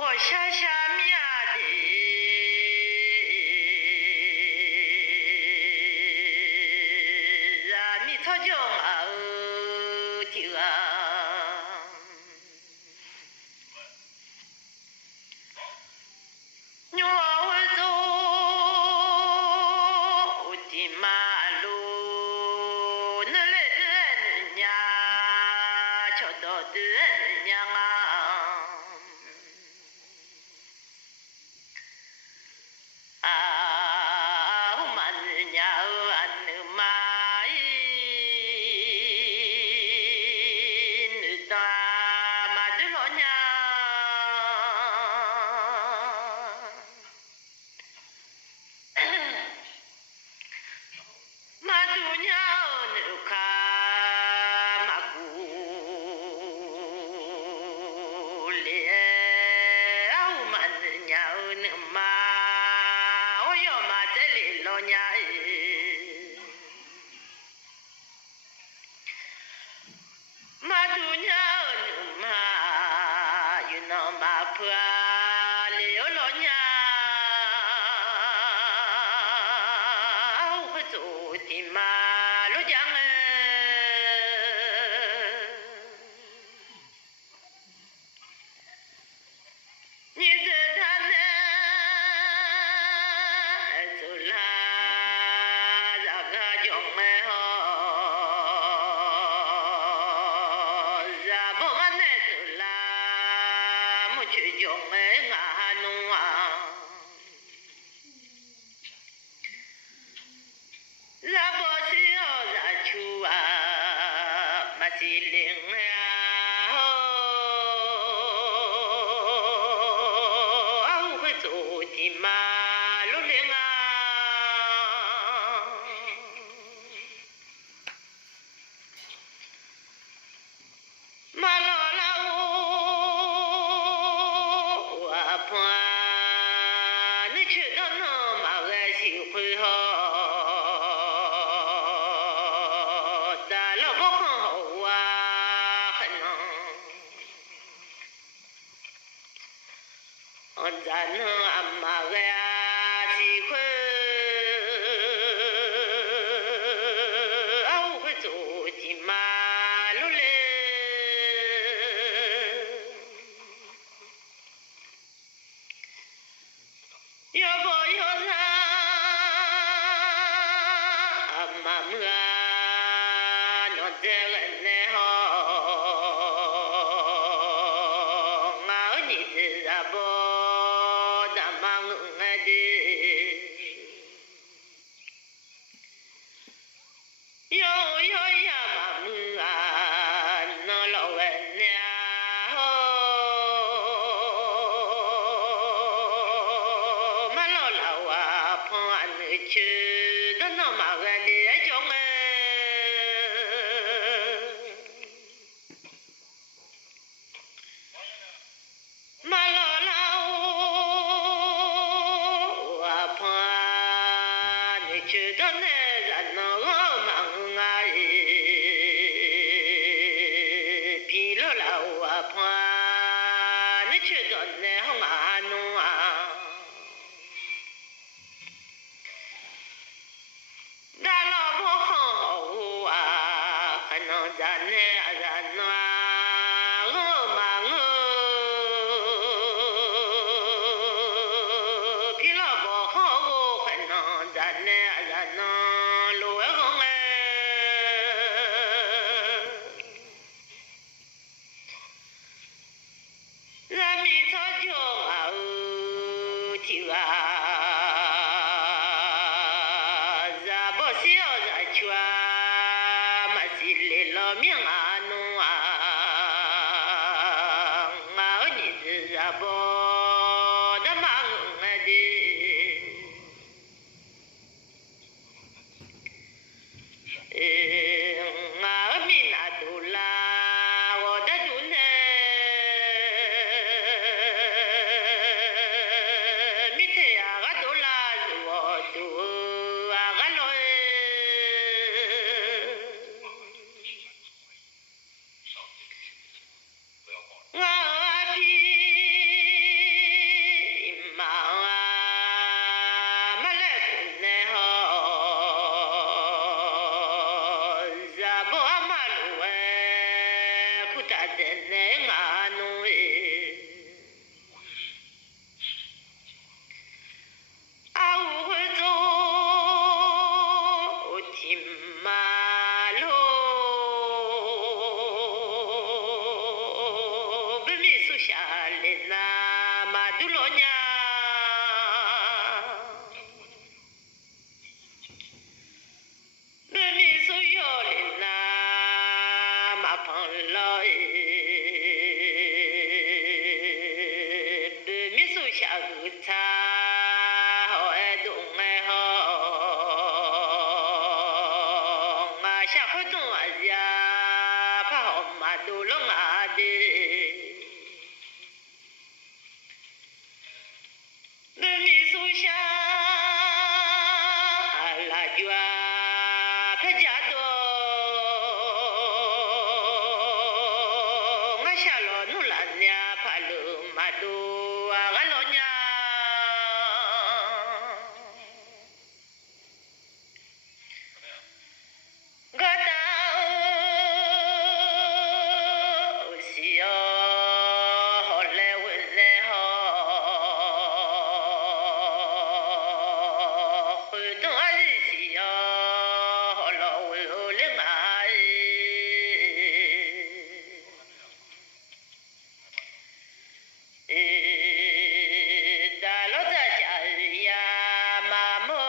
我下下面的啊，米草酱啊，这个，我走的马路，那来的娘，瞧到的娘啊。shalena madulonya Bemi suyolena mapanloe Bemi sushaguta hoedunge ho nga shaputun azia pa madulong ade Bemi susha la jua pejado nga shalo nulanya palu madu agalonya gata usia hole wene ho khudun azisia holo wole ngai dalo za ya mamo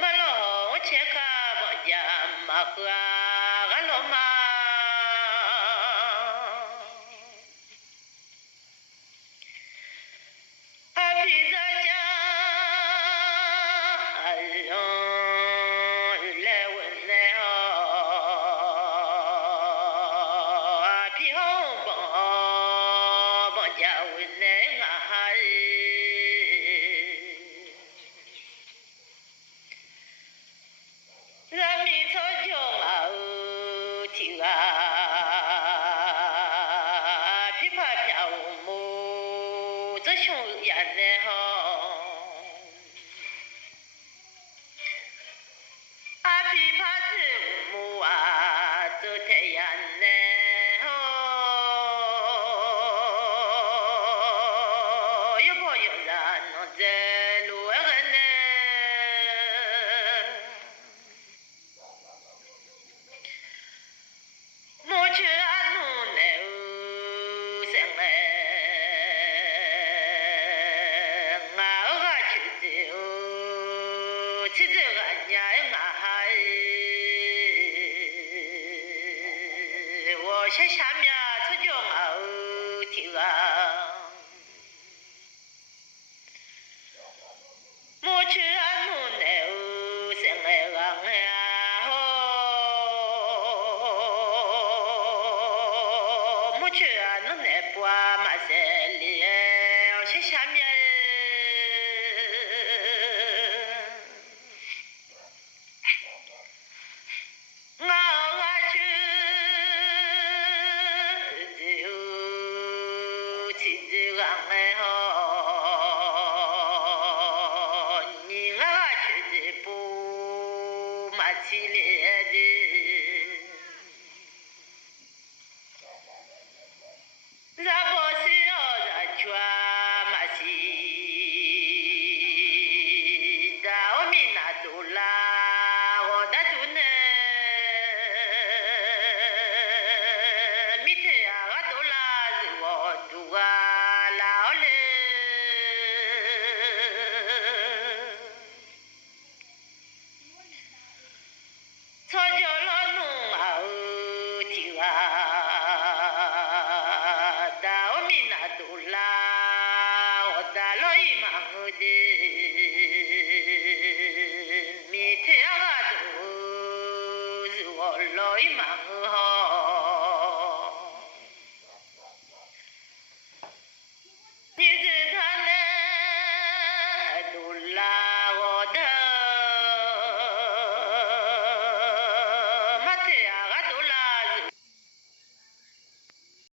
malo cheka bo ya makwa galoma apiza ja alon lewene ho api ho bo ja wene ngai Lami tojong au tiga pipa piao mu zhe shong ya ne ho a pipa zhe mu a zhe te ya ne ho yo bo yo la no zhe lu e ne Moche anune senge nga ga chute chize ga nya nga hai wo sha sha mya chu jong a ti ga Moche anune senge ga nga ho Moche anune bua ma se li sha sha mya nga ga chu ti ga nga ho ni ga chu bu ma chi le de La bosi oza chua masi da omina dola oda dune mite aga dola zuo duga la ole Tojolo nung au tiga da omina dola oda loi mangude mi te aga do zuo loi mangude